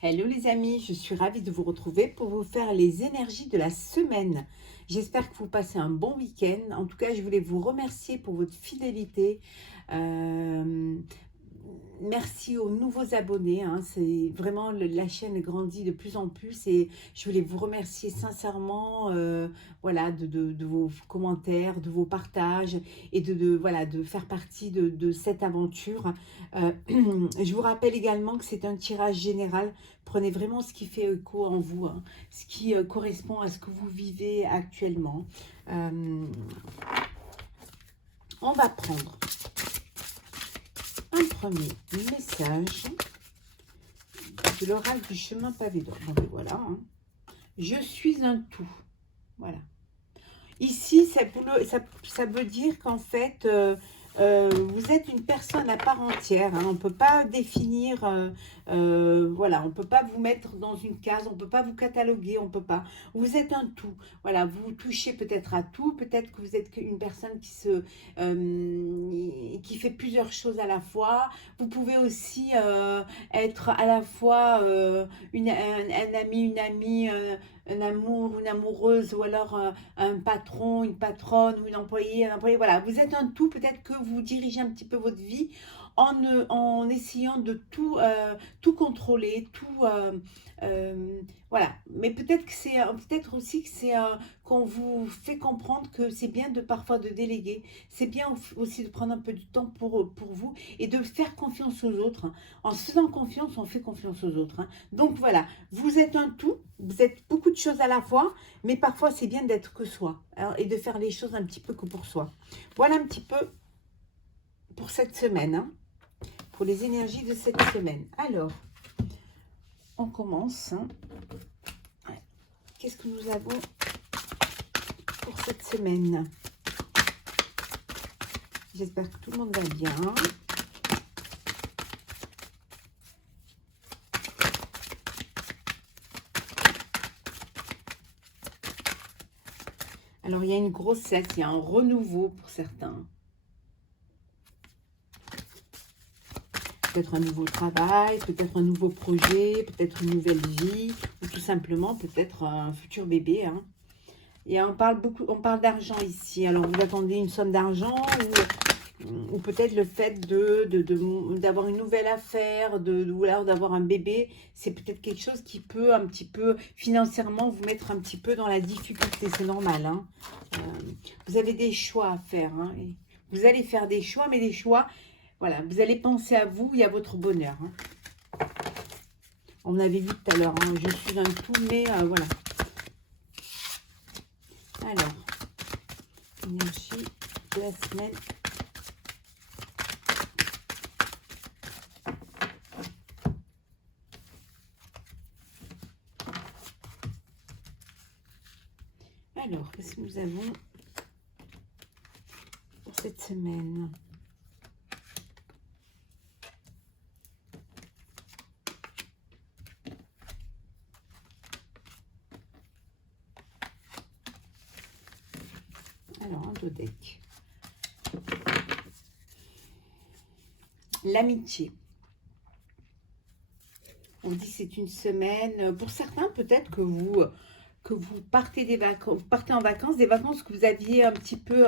Hello les amis, je suis ravie de vous retrouver pour vous faire les énergies de la semaine. J'espère que vous passez un bon week-end. En tout cas, je voulais vous remercier pour votre fidélité. Euh, Merci aux nouveaux abonnés, hein. C'est vraiment la chaîne grandit de plus en plus et je voulais vous remercier sincèrement, voilà, de vos commentaires, de vos partages et voilà, de faire partie de cette aventure. Euh, je vous rappelle également que c'est un tirage général. Prenez vraiment ce qui fait écho en vous, hein, ce qui correspond à ce que vous vivez actuellement. Euh, on va prendre un premier message de l'oracle du chemin pavé d'or. Bon, ben voilà, hein. Je suis un tout. Voilà. Ici, ça veut dire qu'en fait, vous êtes une personne à part entière, hein. On ne peut pas définir, voilà, on ne peut pas vous mettre dans une case, on ne peut pas vous cataloguer, on ne peut pas. Vous êtes un tout. Voilà, vous touchez peut-être à tout, peut-être que vous êtes une personne qui fait plusieurs choses à la fois. Vous pouvez aussi être à la fois un ami, une amie, un amour, une amoureuse, ou alors un patron, une patronne ou une employée, un employé. Voilà, vous êtes un tout. Peut-être que vous dirigez un petit peu votre vie en essayant de tout contrôler, voilà. Mais peut-être que c'est peut-être aussi que c'est qu'on vous fait comprendre que c'est bien de parfois de déléguer. C'est bien aussi de prendre un peu de temps pour vous et de faire confiance aux autres, hein. En se faisant confiance, on fait confiance aux autres, hein. Donc voilà, vous êtes un tout, vous êtes beaucoup de choses à la fois, mais parfois c'est bien d'être que soi, hein, et de faire les choses un petit peu que pour soi. Voilà un petit peu pour cette semaine, hein, pour les énergies de cette semaine. Alors, on commence, hein. Qu'est-ce que nous avons pour cette semaine? J'espère que tout le monde va bien. Alors, il y a une grossesse, il y a un renouveau pour certains. Peut-être un nouveau travail, peut-être un nouveau projet, peut-être une nouvelle vie, ou tout simplement peut-être un futur bébé, hein. Et on parle beaucoup, on parle d'argent ici. Alors, vous attendez une somme d'argent ou peut-être le fait d'avoir une nouvelle affaire, ou alors d'avoir un bébé. C'est peut-être quelque chose qui peut un petit peu financièrement vous mettre un petit peu dans la difficulté. C'est normal, hein. Vous avez des choix à faire, hein, et vous allez faire des choix, mais des choix, voilà, vous allez penser à vous et à votre bonheur, hein. On avait vu tout à l'heure, hein, je suis un tout, mais voilà. Alors, énergie de la semaine. Alors, qu'est-ce que nous avons pour cette semaine? Alors, un dodeck. L'amitié. On dit que c'est une semaine. Pour certains, peut-être que vous partez partez en vacances, des vacances que vous aviez un petit peu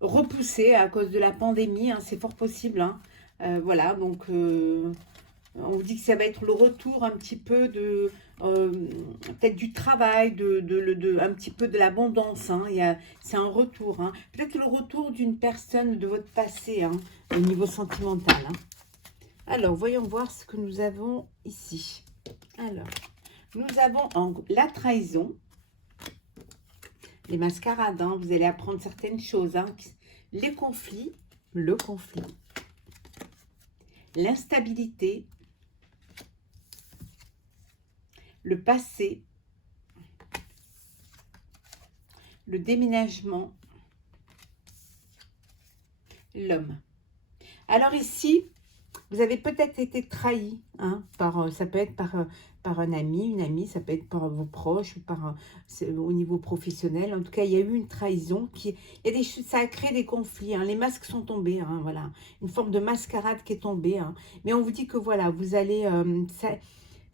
repoussées à cause de la pandémie, hein, c'est fort possible, hein. Voilà, donc on vous dit que ça va être le retour un petit peu de peut-être du travail, un petit peu de l'abondance, hein. C'est un retour, hein. Peut-être le retour d'une personne de votre passé, hein, au niveau sentimental, hein. Alors, voyons voir ce que nous avons ici. Alors, nous avons la trahison, les mascarades, hein, vous allez apprendre certaines choses, hein, les conflits, le conflit, l'instabilité, le passé, le déménagement, l'homme. Alors ici, Vous avez peut-être été trahi, hein, ça peut être par un ami, une amie, ça peut être par vos proches, ou au niveau professionnel. En tout cas, il y a eu une trahison. Il y a ça a créé des conflits. Hein, les masques sont tombés. Hein, voilà, une forme de mascarade qui est tombée. Hein, mais on vous dit que voilà, vous allez...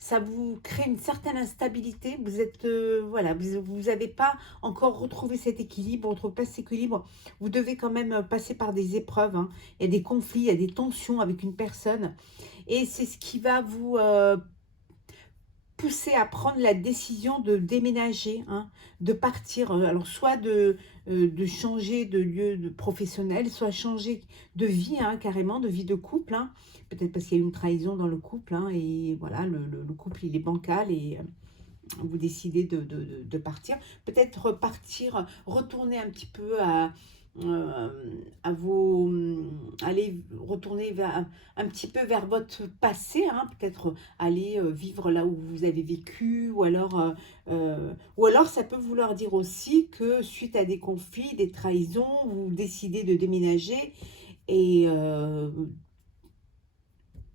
ça vous crée une certaine instabilité. Vous êtes, voilà, vous n'avez pas encore retrouvé cet équilibre, vous ne retrouvez pas cet équilibre. Vous devez quand même passer par des épreuves. Hein. Il y a des conflits, il y a des tensions avec une personne. Et c'est ce qui va vous pousser à prendre la décision de déménager, hein, de partir. Alors, soit de changer de lieu professionnel, soit changer de vie, hein, carrément, de vie de couple. Hein. Peut-être parce qu'il y a eu une trahison dans le couple, hein, et voilà, le couple, il est bancal, et vous décidez de partir. Peut-être partir, retourner un petit peu à vos... aller retourner un petit peu vers votre passé, hein, peut-être aller vivre là où vous avez vécu, ou alors ça peut vouloir dire aussi que suite à des conflits, des trahisons, vous décidez de déménager et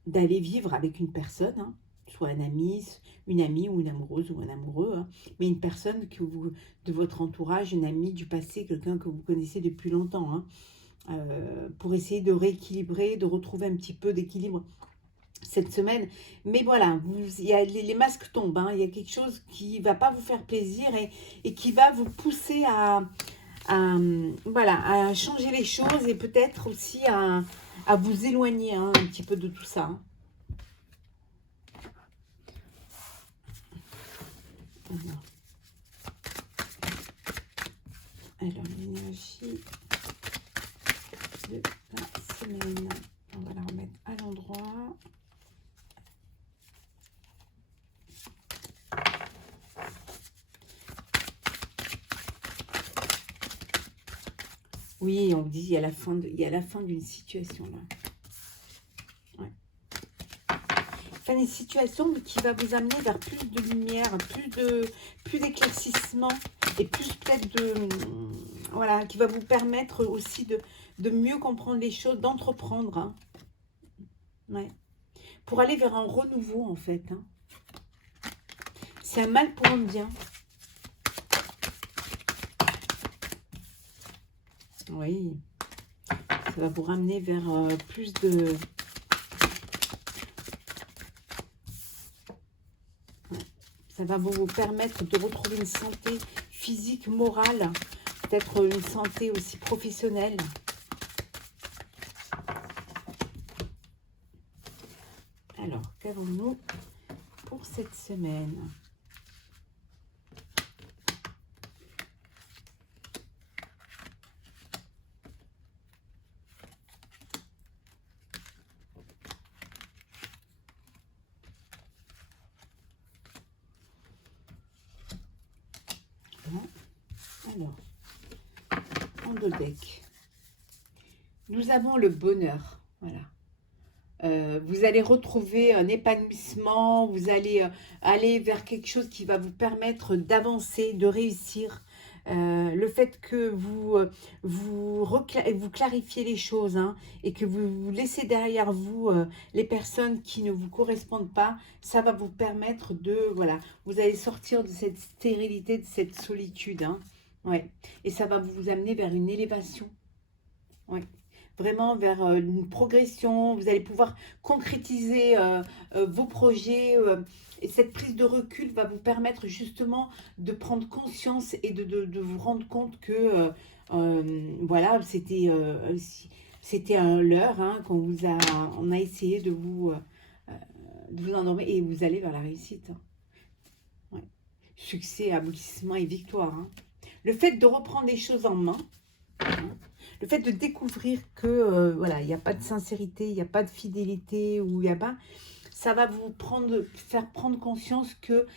d'aller vivre avec une personne, hein, soit un ami, une amie ou une amoureuse ou un amoureux, hein, mais une personne de votre entourage, une amie du passé, quelqu'un que vous connaissez depuis longtemps, hein, pour essayer de rééquilibrer, de retrouver un petit peu d'équilibre cette semaine. Mais voilà, les masques tombent, hein, il y a quelque chose qui ne va pas vous faire plaisir et qui va vous pousser voilà, à changer les choses, et peut-être aussi à vous éloigner, hein, un petit peu de tout ça. Hein. Alors, l'énergie de la semaine, on va la remettre à l'endroit. Oui, on dit il y a la fin d'une situation là. Ouais. Fin d'une situation qui va vous amener vers plus de lumière, plus d'éclaircissement, et plus peut-être voilà, qui va vous permettre aussi de mieux comprendre les choses, d'entreprendre. Hein. Ouais. Pour aller vers un renouveau en fait. Hein. C'est un mal pour un bien. Oui, ça va vous ramener vers plus de... Ouais. Ça va vous permettre de retrouver une santé physique, morale, peut-être une santé aussi professionnelle. Alors, qu'avons-nous pour cette semaine ? Alors, en deux decks, nous avons le bonheur. Voilà. Vous allez retrouver un épanouissement, vous allez aller vers quelque chose qui va vous permettre d'avancer, de réussir. Le fait que vous clarifiez les choses, hein, et que vous laissez derrière vous les personnes qui ne vous correspondent pas, ça va vous permettre voilà, vous allez sortir de cette stérilité, de cette solitude. Hein, ouais, et ça va vous amener vers une élévation. Ouais. Vraiment vers une progression, vous allez pouvoir concrétiser vos projets, et cette prise de recul va vous permettre justement de prendre conscience et de vous rendre compte que voilà, c'était un leurre, hein, on a essayé de vous endormir, et vous allez vers la réussite. Hein. Ouais. Succès, aboutissement et victoire. Hein. Le fait de reprendre les choses en main, hein, le fait de découvrir que voilà, il n'y a pas de sincérité, il n'y a pas de fidélité, ou il y a pas, ça va vous faire prendre conscience que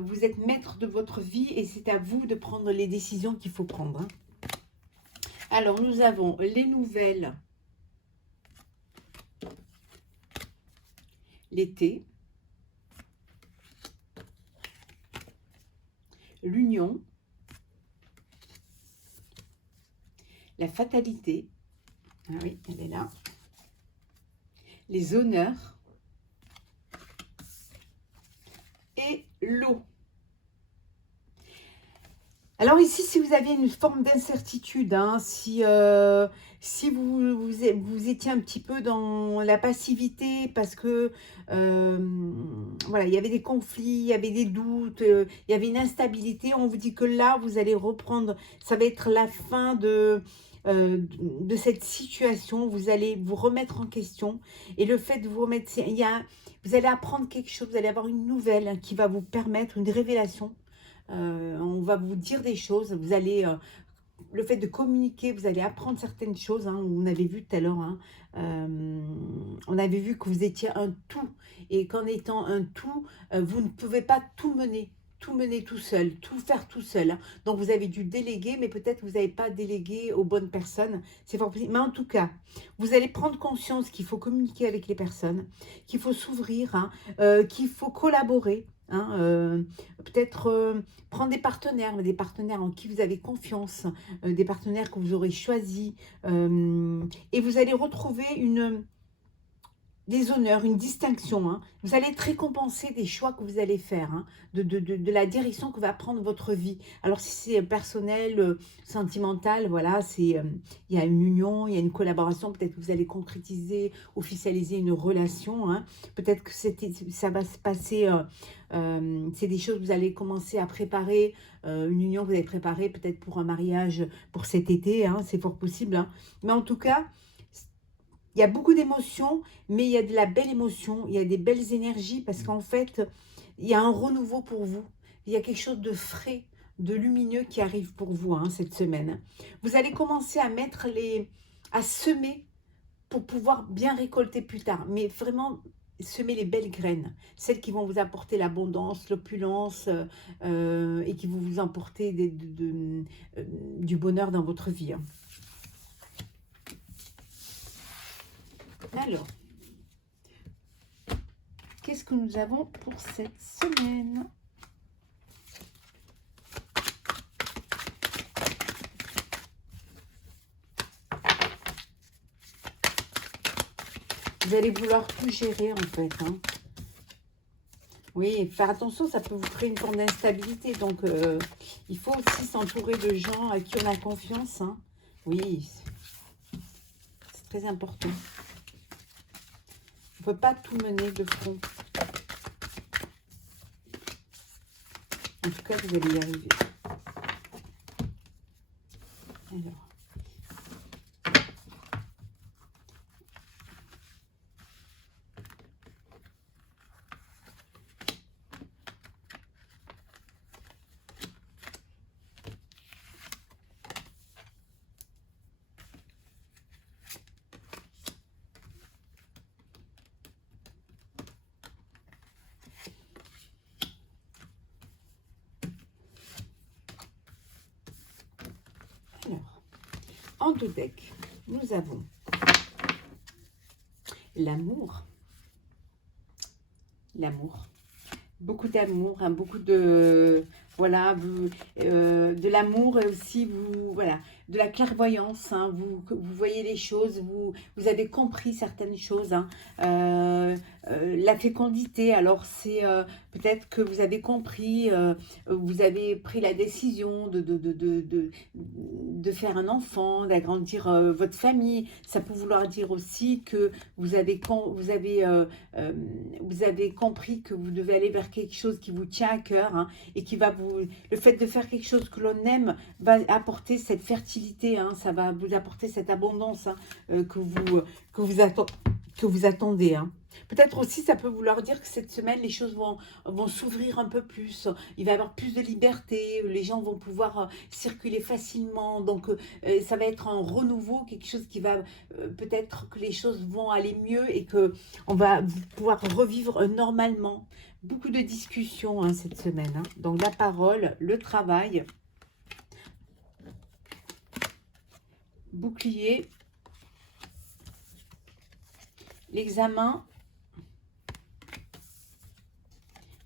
vous êtes maître de votre vie, et c'est à vous de prendre les décisions qu'il faut prendre. Hein. Alors, nous avons les nouvelles, l'été, l'union, la fatalité. Ah oui, elle est là. les honneurs et l'eau. Alors ici, si vous aviez une forme d'incertitude, hein, si vous étiez un petit peu dans la passivité parce que voilà, il y avait des conflits, il y avait des doutes, il y avait une instabilité, on vous dit que là, vous allez reprendre, ça va être la fin de cette situation, vous allez vous remettre en question et le fait de vous remettre, vous allez apprendre quelque chose, vous allez avoir une nouvelle hein, qui va vous permettre une révélation. On va vous dire des choses, vous allez, le fait de communiquer, vous allez apprendre certaines choses, hein, on avait vu tout à l'heure, hein, on avait vu que vous étiez un tout, et qu'en étant un tout, vous ne pouvez pas tout mener tout seul, tout faire tout seul, hein. Donc vous avez dû déléguer, mais peut-être que vous n'avez pas délégué aux bonnes personnes, c'est fort possible, mais en tout cas, vous allez prendre conscience qu'il faut communiquer avec les personnes, qu'il faut s'ouvrir, hein, qu'il faut collaborer, hein, peut-être prendre des partenaires en qui vous avez confiance, des partenaires que vous aurez choisis, et vous allez retrouver des honneurs, une distinction, hein. Vous allez être récompensé des choix que vous allez faire, hein, de la direction que va prendre votre vie. Alors si c'est personnel, sentimental, voilà, il y a une union, il y a une collaboration, peut-être que vous allez concrétiser, officialiser une relation, hein. Peut-être que ça va se passer, c'est des choses que vous allez commencer à préparer, une union que vous allez préparer peut-être pour un mariage pour cet été, hein, c'est fort possible, hein. Mais en tout cas, il y a beaucoup d'émotions, mais il y a de la belle émotion, il y a des belles énergies parce qu'en fait, il y a un renouveau pour vous. Il y a quelque chose de frais, de lumineux qui arrive pour vous hein, cette semaine. Vous allez commencer à semer pour pouvoir bien récolter plus tard. Mais vraiment, semer les belles graines, celles qui vont vous apporter l'abondance, l'opulence et qui vont vous apporter du bonheur dans votre vie. Hein. Alors, qu'est-ce que nous avons pour cette semaine? Vous allez vouloir tout gérer en fait. Hein. Oui, faire attention, ça peut vous créer une forme d'instabilité. Donc, il faut aussi s'entourer de gens à qui on a confiance. Hein. Oui, c'est très important. On ne peut pas tout mener de front. En tout cas, vous allez y arriver. Alors. En deux decks, nous avons l'amour. L'amour. Beaucoup d'amour, hein, beaucoup de... Voilà, de l'amour et aussi voilà, de la clairvoyance. Hein, vous voyez les choses, vous avez compris certaines choses. Hein, la fécondité, alors c'est peut-être que vous avez compris, vous avez pris la décision de faire un enfant, d'agrandir votre famille. Ça peut vouloir dire aussi que vous avez compris que vous devez aller vers quelque chose qui vous tient à cœur hein, et qui va le fait de faire quelque chose que l'on aime va apporter cette fertilité, hein, ça va vous apporter cette abondance hein, que vous attendez. Hein. Peut-être aussi, ça peut vouloir dire que cette semaine, les choses vont s'ouvrir un peu plus. Il va y avoir plus de liberté. Les gens vont pouvoir circuler facilement. Donc, ça va être un renouveau, quelque chose qui va... peut-être que les choses vont aller mieux et qu'on va pouvoir revivre normalement. Beaucoup de discussions hein, cette semaine. Hein. Donc, la parole, le travail, bouclier, l'examen,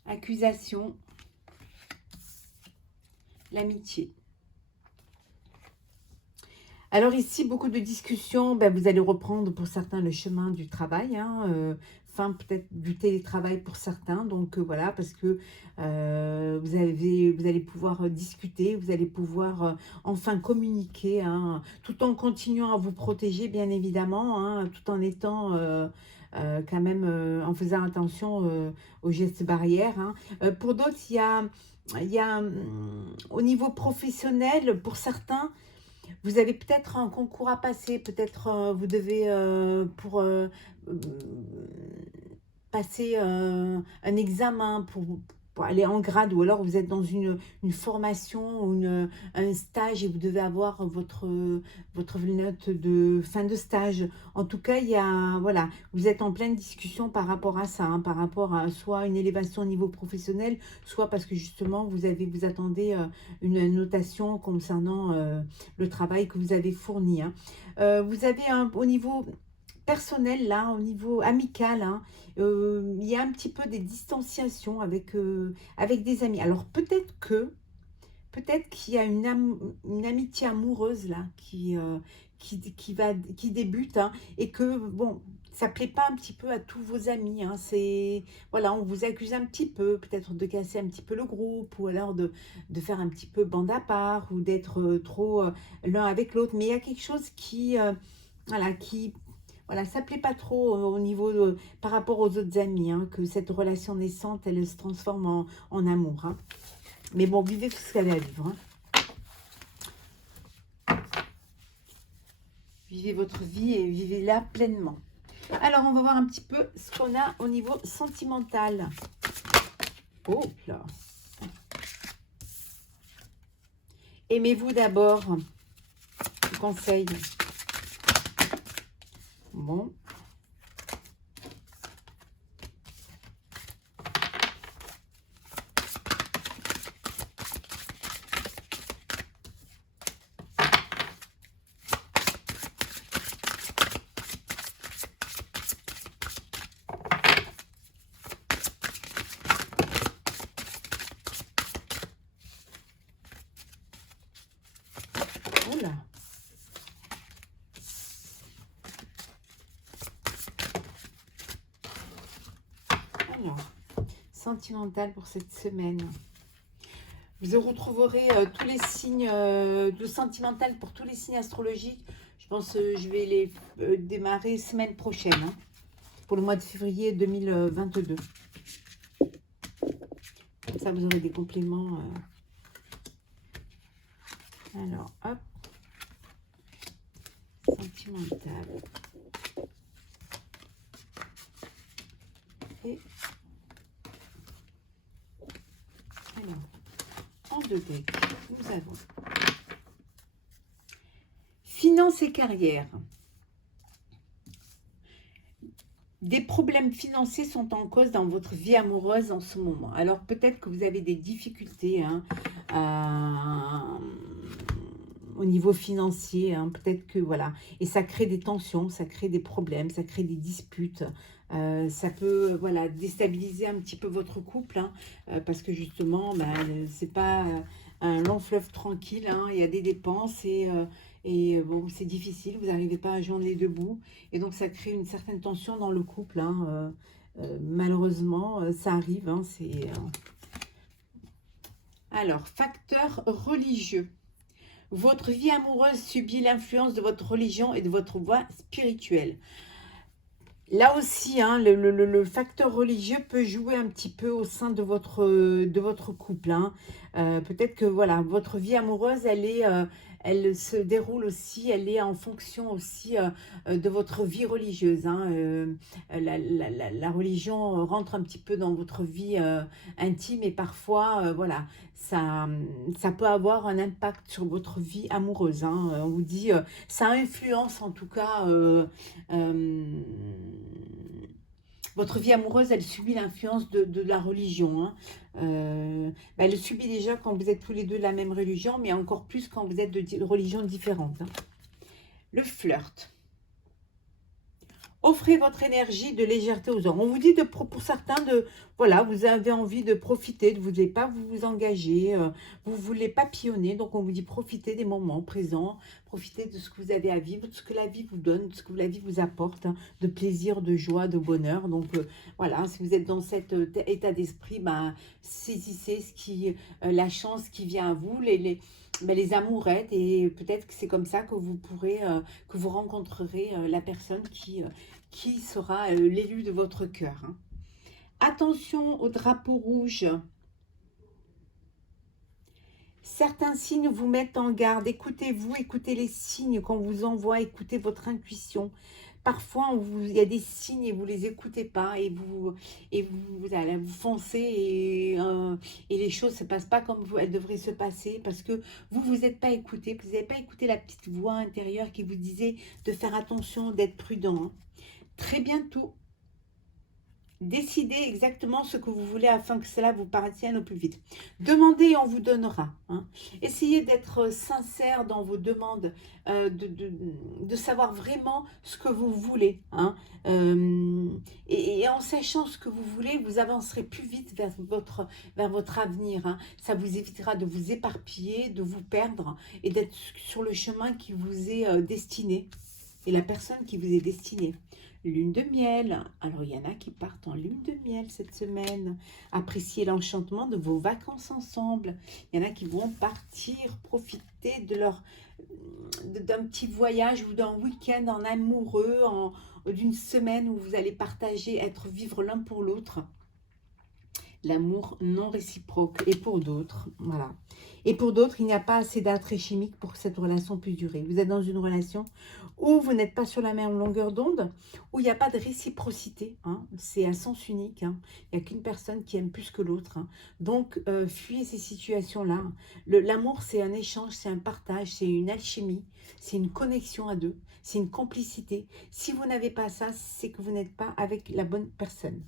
accusation, l'amitié. Alors ici, beaucoup de discussions, ben, vous allez reprendre pour certains le chemin du travail, hein, fin peut-être du télétravail pour certains. Donc voilà, parce que vous allez pouvoir discuter, vous allez pouvoir enfin communiquer, hein, tout en continuant à vous protéger, bien évidemment, hein, tout en étant quand même, en faisant attention aux gestes barrières, hein. Pour d'autres, au niveau professionnel, pour certains, vous avez peut-être un concours à passer, peut-être vous devez passer un examen pour aller en grade, ou alors vous êtes dans une formation ou un stage et vous devez avoir votre note de fin de stage. En tout cas, voilà, vous êtes en pleine discussion par rapport à ça, hein, par rapport à soit une élévation au niveau professionnel, soit parce que justement vous attendez une notation concernant le travail que vous avez fourni, hein. Vous avez au niveau personnel, là, au niveau amical, hein, il y a un petit peu des distanciations avec des amis. Alors peut-être qu'il y a une amitié amoureuse là qui débute, hein, et que bon, ça plaît pas un petit peu à tous vos amis, hein. C'est voilà, on vous accuse un petit peu, peut-être de casser un petit peu le groupe, ou alors de faire un petit peu bande à part, ou d'être trop l'un avec l'autre. Mais il y a quelque chose voilà, voilà, ça plaît pas trop au niveau par rapport aux autres amis, hein, que cette relation naissante, elle se transforme en amour, hein. Mais bon, vivez ce qu'elle a à vivre, hein. Vivez votre vie et vivez-la pleinement. Alors, on va voir un petit peu ce qu'on a au niveau sentimental. Oh là. Aimez-vous d'abord. Je vous conseille. Bon. Oula. Alors, sentimental pour cette semaine. Vous retrouverez tous les signes de sentimental pour tous les signes astrologiques. Je pense que je vais les démarrer semaine prochaine, hein, pour le mois de février 2022. Comme ça, vous aurez des compléments. Alors, hop. Sentimental. Et alors, en deux decks, nous avons finance et carrière. Des problèmes financiers sont en cause dans votre vie amoureuse en ce moment. Alors peut-être que vous avez des difficultés, hein, au niveau financier, hein, peut-être que voilà, et ça crée des tensions, ça crée des problèmes, ça crée des disputes. Ça peut voilà, déstabiliser un petit peu votre couple, hein, parce que justement, c'est pas un long fleuve tranquille, hein, il y a des dépenses et bon, c'est difficile, vous n'arrivez pas à joindre les deux bouts, et donc ça crée une certaine tension dans le couple, hein, malheureusement, ça arrive, hein, Alors, facteur religieux. Votre vie amoureuse subit l'influence de votre religion et de votre voie spirituelle. Là aussi, hein, le facteur religieux peut jouer un petit peu au sein de votre couple, hein. Peut-être que voilà, votre vie amoureuse, elle se déroule aussi, elle est en fonction aussi de votre vie religieuse, hein. La religion rentre un petit peu dans votre vie intime, et parfois, voilà, ça peut avoir un impact sur votre vie amoureuse, hein. On vous dit, ça influence en tout cas... votre vie amoureuse, elle subit l'influence de la religion, hein. Elle subit déjà quand vous êtes tous les deux de la même religion, mais encore plus quand vous êtes de religions différentes, hein. Le flirt. Offrez votre énergie de légèreté aux autres. On vous dit pour certains voilà, vous avez envie de profiter, vous ne voulez pas vous engager, vous voulez papillonner, donc on vous dit profitez des moments présents, profitez de ce que vous avez à vivre, de ce que la vie vous donne, de ce que la vie vous apporte, hein, de plaisir, de joie, de bonheur. Donc voilà, si vous êtes dans cet état d'esprit, bah, saisissez la chance qui vient à vous, les amourettes, et peut-être que c'est comme ça que vous pourrez, que vous rencontrerez la personne qui sera l'élu de votre cœur, hein. Attention au drapeau rouge. Certains signes vous mettent en garde. Écoutez-vous, écoutez les signes qu'on vous envoie, écoutez votre intuition. Parfois, il y a des signes et vous ne les écoutez pas et vous allez vous foncez et les choses ne se passent pas comme elles devraient se passer parce que vous ne vous êtes pas écouté. Vous n'avez pas écouté la petite voix intérieure qui vous disait de faire attention, d'être prudent, hein. Très bientôt, décidez exactement ce que vous voulez afin que cela vous parvienne au plus vite. Demandez et on vous donnera, hein. Essayez d'être sincère dans vos demandes, de savoir vraiment ce que vous voulez, hein. Et en sachant ce que vous voulez, vous avancerez plus vite vers votre avenir, hein. Ça vous évitera de vous éparpiller, de vous perdre et d'être sur le chemin qui vous est destiné et la personne qui vous est destinée. Lune de miel. Alors, il y en a qui partent en lune de miel cette semaine. Appréciez l'enchantement de vos vacances ensemble. Il y en a qui vont partir, profiter d'un petit voyage ou d'un week-end en amoureux, d'une semaine où vous allez partager, vivre l'un pour l'autre. L'amour non réciproque. Et pour d'autres, voilà. Et pour d'autres, il n'y a pas assez d'attrait chimique pour que cette relation puisse durer. Vous êtes dans une relation où vous n'êtes pas sur la même longueur d'onde, où il n'y a pas de réciprocité, hein. C'est à sens unique, hein. Il n'y a qu'une personne qui aime plus que l'autre, hein. Donc, fuyez ces situations-là. L'amour, c'est un échange, c'est un partage, c'est une alchimie, c'est une connexion à deux, c'est une complicité. Si vous n'avez pas ça, c'est que vous n'êtes pas avec la bonne personne.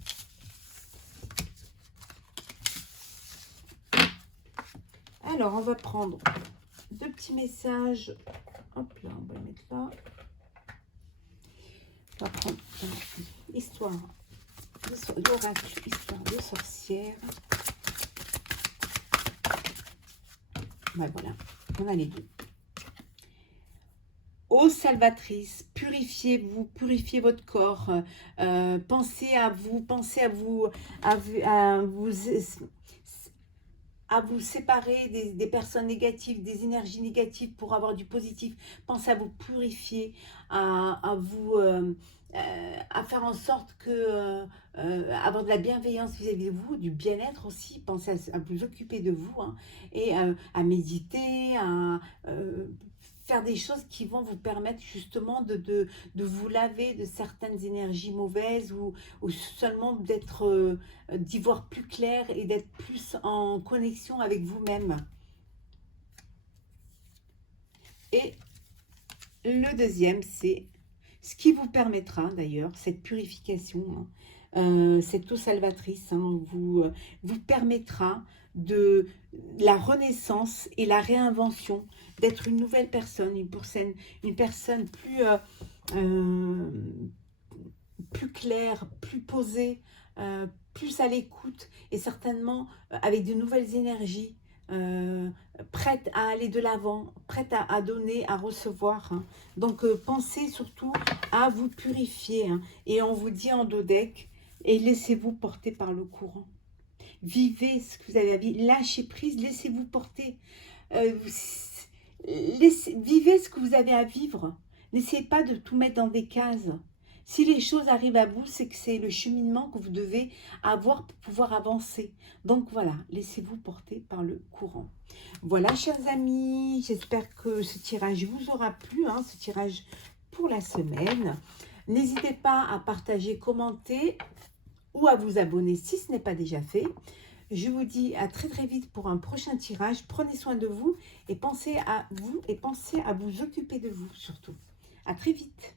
Alors, on va prendre deux petits messages. Hop là, on va le mettre là. On va prendre l'histoire d'oracle, histoire de sorcière. Ouais, voilà, on a les deux. Ô salvatrice, purifiez-vous, purifiez votre corps. Pensez à vous séparer des personnes négatives, des énergies négatives pour avoir du positif. Pensez à vous purifier, à faire en sorte que avoir de la bienveillance vis-à-vis de vous, du bien-être aussi. Pensez à vous occuper de vous, hein, et à méditer, à faire des choses qui vont vous permettre justement de vous laver de certaines énergies mauvaises ou seulement d'y voir plus clair et d'être plus en connexion avec vous-même. Et le deuxième, c'est ce qui vous permettra d'ailleurs, cette purification, hein, cette eau salvatrice, hein, vous permettra de la renaissance et la réinvention, d'être une nouvelle personne, une personne plus claire, plus posée, plus à l'écoute et certainement avec de nouvelles énergies, prête à aller de l'avant, prête à donner, à recevoir, hein. Donc pensez surtout à vous purifier, hein. Et on vous dit en dodec, et laissez-vous porter par le courant. Vivez ce que vous avez à vivre, lâchez prise, laissez-vous porter. Vivez ce que vous avez à vivre. N'essayez pas de tout mettre dans des cases. Si les choses arrivent à vous, c'est que c'est le cheminement que vous devez avoir pour pouvoir avancer. Donc voilà, laissez-vous porter par le courant. Voilà, chers amis, j'espère que ce tirage vous aura plu, hein, ce tirage pour la semaine. N'hésitez pas à partager, commenter ou à vous abonner si ce n'est pas déjà fait. Je vous dis à très très vite pour un prochain tirage. Prenez soin de vous et pensez à vous occuper de vous surtout. À très vite.